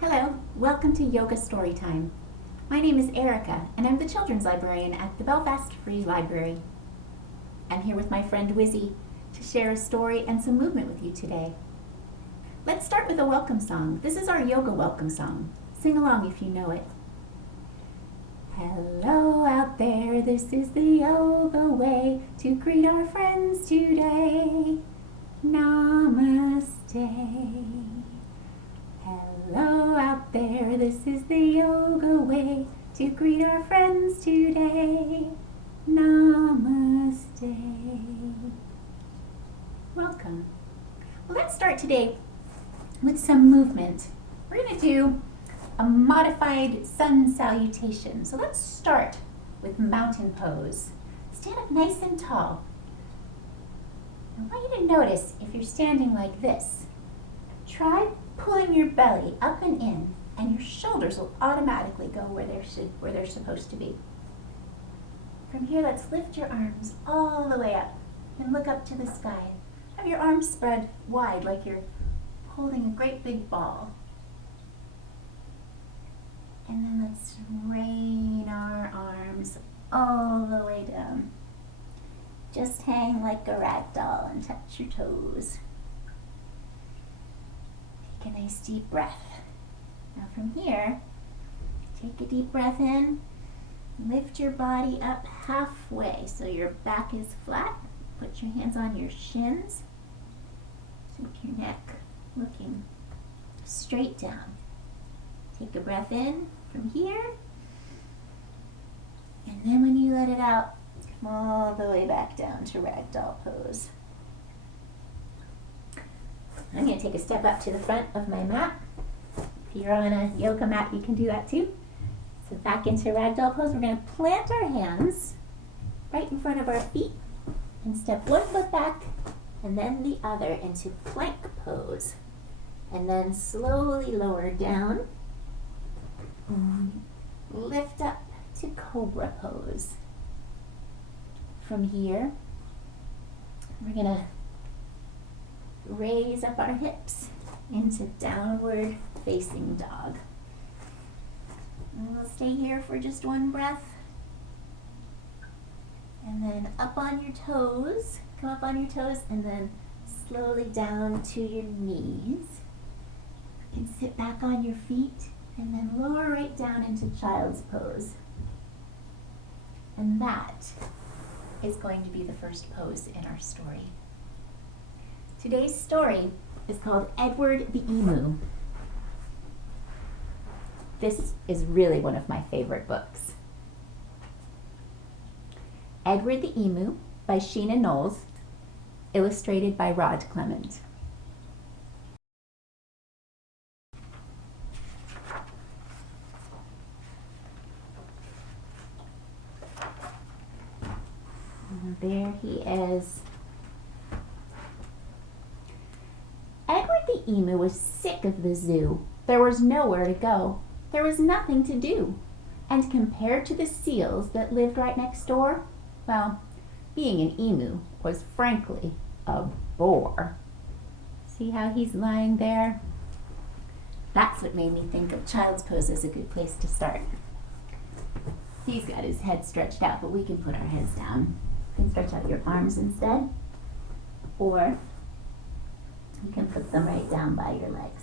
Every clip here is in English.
Hello, welcome to Yoga Storytime. My name is Erica, and I'm the children's librarian at the Belfast Free Library. I'm here with my friend Wizzy to share a story and some movement with you today. Let's start with a welcome song. This is our yoga welcome song. Sing along if you know it. Hello out there, this is the yoga way to greet our friends today. Namaste. Hello out there, this is the yoga way to greet our friends today. Namaste. Welcome. Well, let's start today with some movement. We're going to do a modified sun salutation. So let's start with mountain pose. Stand up nice and tall. I want you to notice if you're standing like this. Try pulling your belly up and in, and your shoulders will automatically go where they're supposed to be. From here, let's lift your arms all the way up and look up to the sky. Have your arms spread wide like you're holding a great big ball. And then let's rain our arms all the way down. Just hang like a ragdoll and touch your toes. Take a nice deep breath. Now from here, take a deep breath in. Lift your body up halfway so your back is flat. Put your hands on your shins. Keep your neck looking straight down. Take a breath in from here. And then when you let it out, come all the way back down to Ragdoll Pose. I'm going to take a step up to the front of my mat. If you're on a yoga mat, you can do that too. So back into Ragdoll Pose. We're going to plant our hands right in front of our feet and step one foot back and then the other into plank pose. And then slowly lower down and lift up to Cobra pose. From here, we're going to raise up our hips into downward facing dog. And we'll stay here for just one breath. And then up on your toes, come up on your toes and then slowly down to your knees. You can sit back on your feet and then lower right down into child's pose. And that is going to be the first pose in our story. Today's story is called Edward the Emu. This is really one of my favorite books. Edward the Emu by Sheena Knowles, illustrated by Rod Clement. And there he is. Edward the Emu was sick of the zoo. There was nowhere to go. There was nothing to do. And compared to the seals that lived right next door, well, being an emu was frankly a bore. See how he's lying there? That's what made me think of child's pose as a good place to start. He's got his head stretched out, but we can put our heads down. You can stretch out your arms instead, or you can put them right down by your legs.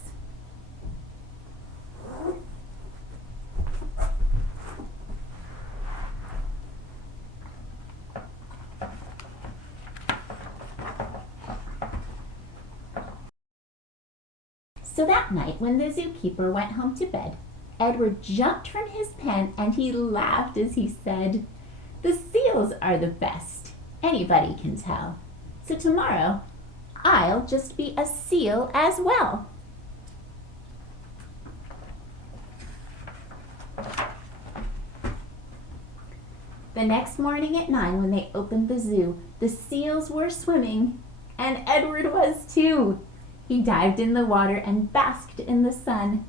So that night, when the zookeeper went home to bed, Edward jumped from his pen and he laughed as he said, "The seals are the best. Anybody can tell. So tomorrow, I'll just be a seal as well." The next morning at 9, when they opened the zoo, the seals were swimming, and Edward was too. He dived in the water and basked in the sun,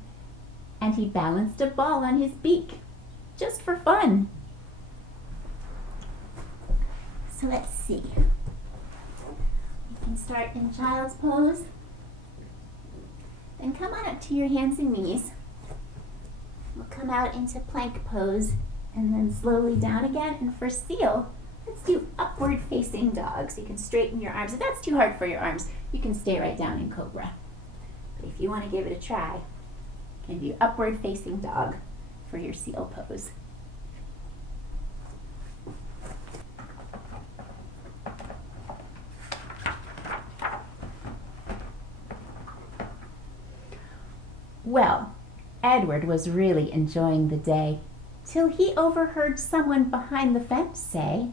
and he balanced a ball on his beak, just for fun. So let's see. You can start in child's pose. Then come on up to your hands and knees. We'll come out into plank pose and then slowly down again. And for seal, let's do upward facing dog. So you can straighten your arms. If that's too hard for your arms, you can stay right down in Cobra. But if you want to give it a try, you can do upward facing dog for your seal pose. Well, Edward was really enjoying the day, till he overheard someone behind the fence say,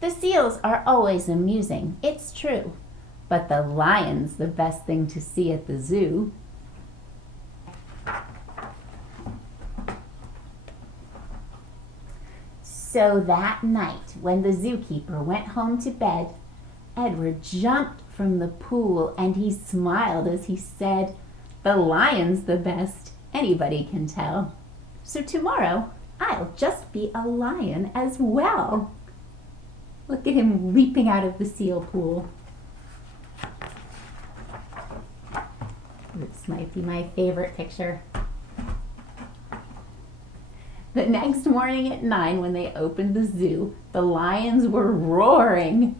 "The seals are always amusing, it's true, but the lion's the best thing to see at the zoo." So that night, when the zookeeper went home to bed, Edward jumped from the pool and he smiled as he said, "The lion's the best, anybody can tell. So tomorrow, I'll just be a lion as well." Look at him leaping out of the seal pool. This might be my favorite picture. The next morning at 9, when they opened the zoo, the lions were roaring,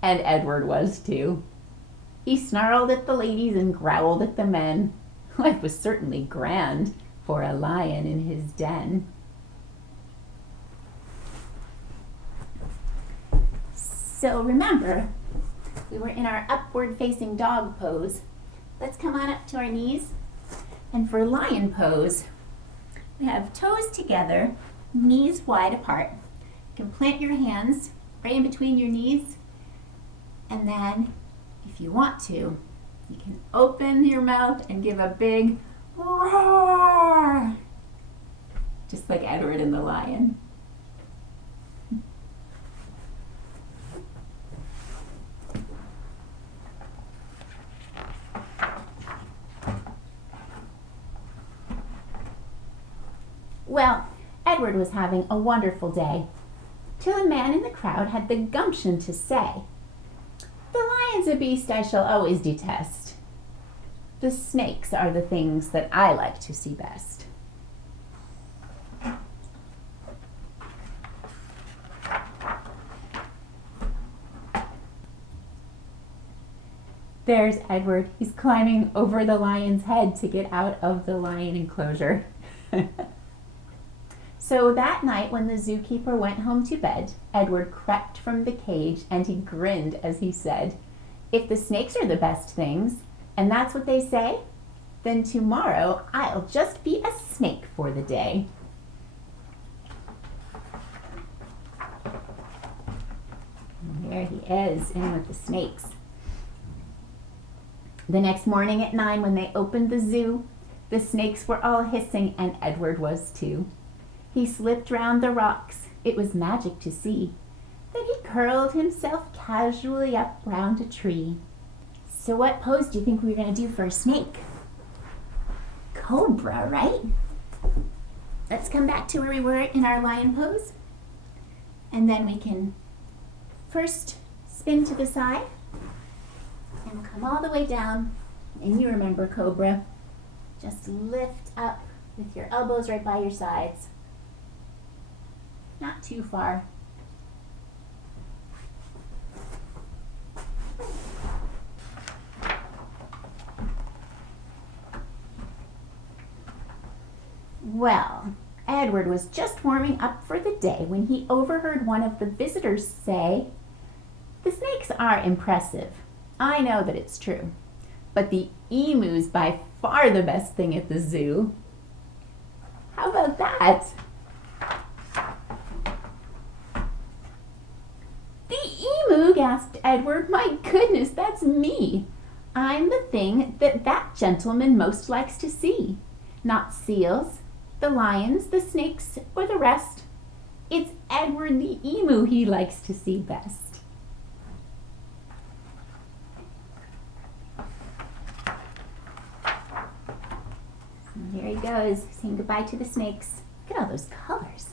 and Edward was too. He snarled at the ladies and growled at the men. Life was certainly grand for a lion in his den. So remember, we were in our upward facing dog pose. Let's come on up to our knees. And for lion pose, we have toes together, knees wide apart. You can plant your hands right in between your knees. And then, if you want to, you can open your mouth and give a big roar, just like Edward and the lion. Well, Edward was having a wonderful day, till a man in the crowd had the gumption to say, "The lion's a beast I shall always detest. The snakes are the things that I like to see best." There's Edward. He's climbing over the lion's head to get out of the lion enclosure. So that night when the zookeeper went home to bed, Edward crept from the cage and he grinned as he said, "If the snakes are the best things, and that's what they say, then tomorrow I'll just be a snake for the day." And there he is, in with the snakes. The next morning at 9, when they opened the zoo, the snakes were all hissing and Edward was too. He slipped round the rocks. It was magic to see. Then he curled himself casually up round a tree. So what pose do you think we were going to do for a snake? Cobra, right? Let's come back to where we were in our lion pose. And then we can first spin to the side and we'll come all the way down. And you remember Cobra. Just lift up with your elbows right by your sides. Not too far. Well, Edward was just warming up for the day when he overheard one of the visitors say, "The snakes are impressive. I know that it's true. But the emu's by far the best thing at the zoo." How about that? "The emu?" gasped Edward. "My goodness, that's me. I'm the thing that gentleman most likes to see. Not seals, the lions, the snakes, or the rest. It's Edward the emu he likes to see best." And here he goes, saying goodbye to the snakes. Look at all those colors.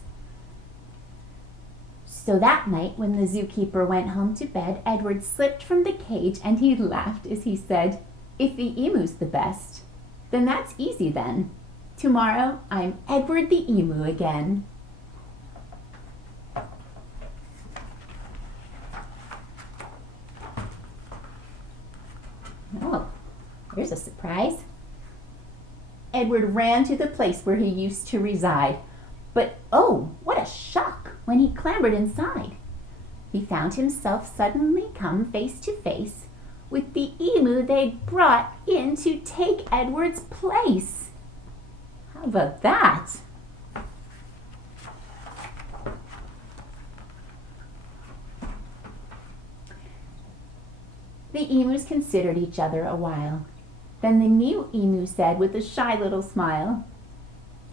So that night, when the zookeeper went home to bed, Edward slipped from the cage and he laughed as he said, "If the emu's the best, then that's easy then. Tomorrow, I'm Edward the Emu again. Oh, here's a surprise. Edward ran to the place where he used to reside. But oh, what a shock when he clambered inside. He found himself suddenly come face to face with the emu they'd brought in to take Edward's place. How about that? The emus considered each other a while. Then the new emu said with a shy little smile,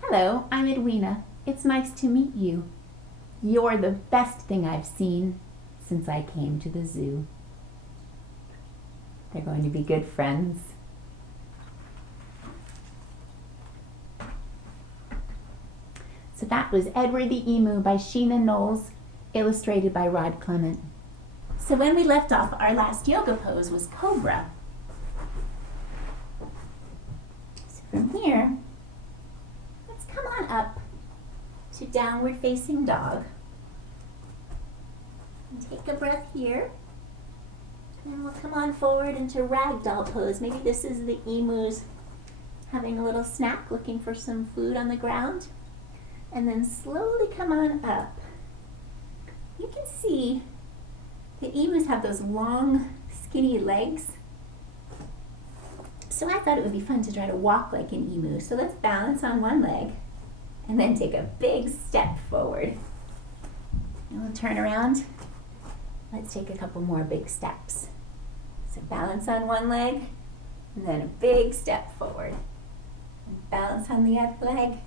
"Hello, I'm Edwina. It's nice to meet you. You're the best thing I've seen since I came to the zoo." They're going to be good friends. So that was Edward the Emu by Sheena Knowles, illustrated by Rod Clement. So when we left off, our last yoga pose was Cobra. So from here, let's come on up to Downward Facing Dog. And take a breath here. And we'll come on forward into Ragdoll Pose. Maybe this is the emus having a little snack, looking for some food on the ground. And then slowly come on up. You can see the emus have those long, skinny legs. So I thought it would be fun to try to walk like an emu. So let's balance on one leg and then take a big step forward. And we'll turn around. Let's take a couple more big steps. So balance on one leg and then a big step forward. And balance on the other leg.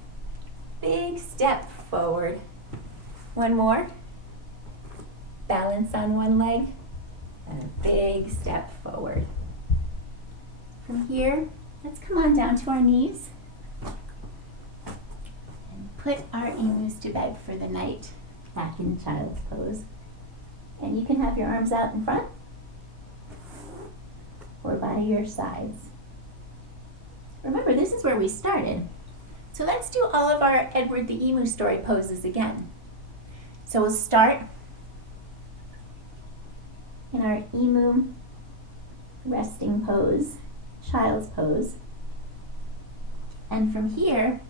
Big step forward. One more. Balance on one leg and a big step forward. From here, let's come on down to our knees and put our emus to bed for the night, back in child's pose. And you can have your arms out in front or by your sides. Remember, this is where we started. So let's do all of our Edward the Emu story poses again. So we'll start in our emu resting pose, child's pose. And from here,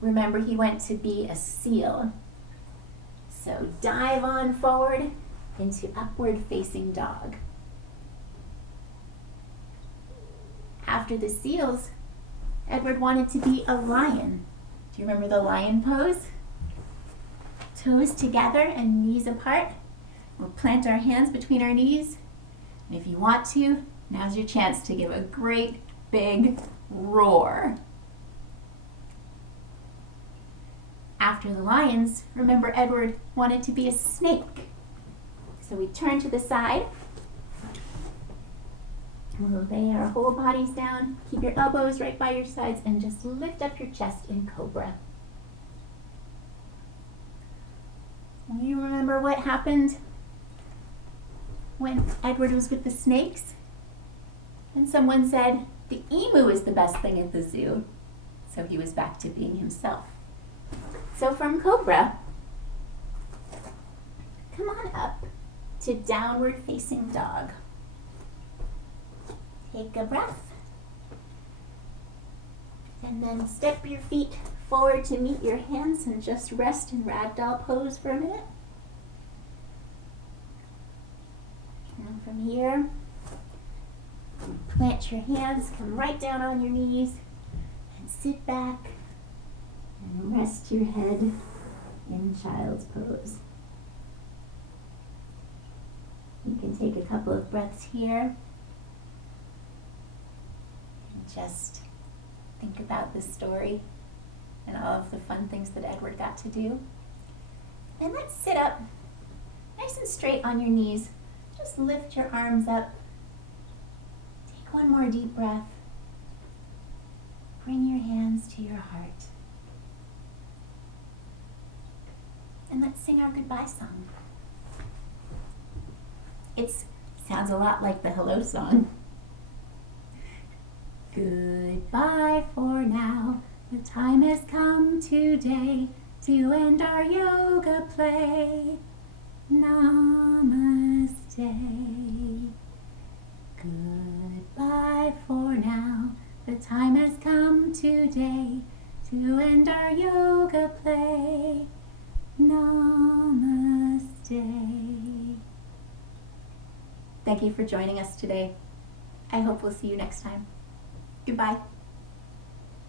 remember he went to be a seal. So dive on forward into upward facing dog. After the seals, Edward wanted to be a lion. Do you remember the lion pose? Toes together and knees apart. We'll plant our hands between our knees. And if you want to, now's your chance to give a great big roar. After the lions, remember Edward wanted to be a snake. So we turn to the side. We'll lay our whole bodies down. Keep your elbows right by your sides and just lift up your chest in Cobra. You remember what happened when Edward was with the snakes? And someone said, the emu is the best thing at the zoo. So he was back to being himself. So from Cobra, come on up to downward facing dog. Take a breath. And then step your feet forward to meet your hands and just rest in Ragdoll Pose for a minute. And from here, plant your hands, come right down on your knees, and sit back and rest your head in Child's Pose. You can take a couple of breaths here. Just think about the story and all of the fun things that Edward got to do. And let's sit up nice and straight on your knees. Just lift your arms up. Take one more deep breath. Bring your hands to your heart. And let's sing our goodbye song. It sounds a lot like the hello song. Goodbye for now. The time has come today to end our yoga play. Namaste. Goodbye for now. The time has come today to end our yoga play. Namaste. Thank you for joining us today. I hope we'll see you next time. Goodbye.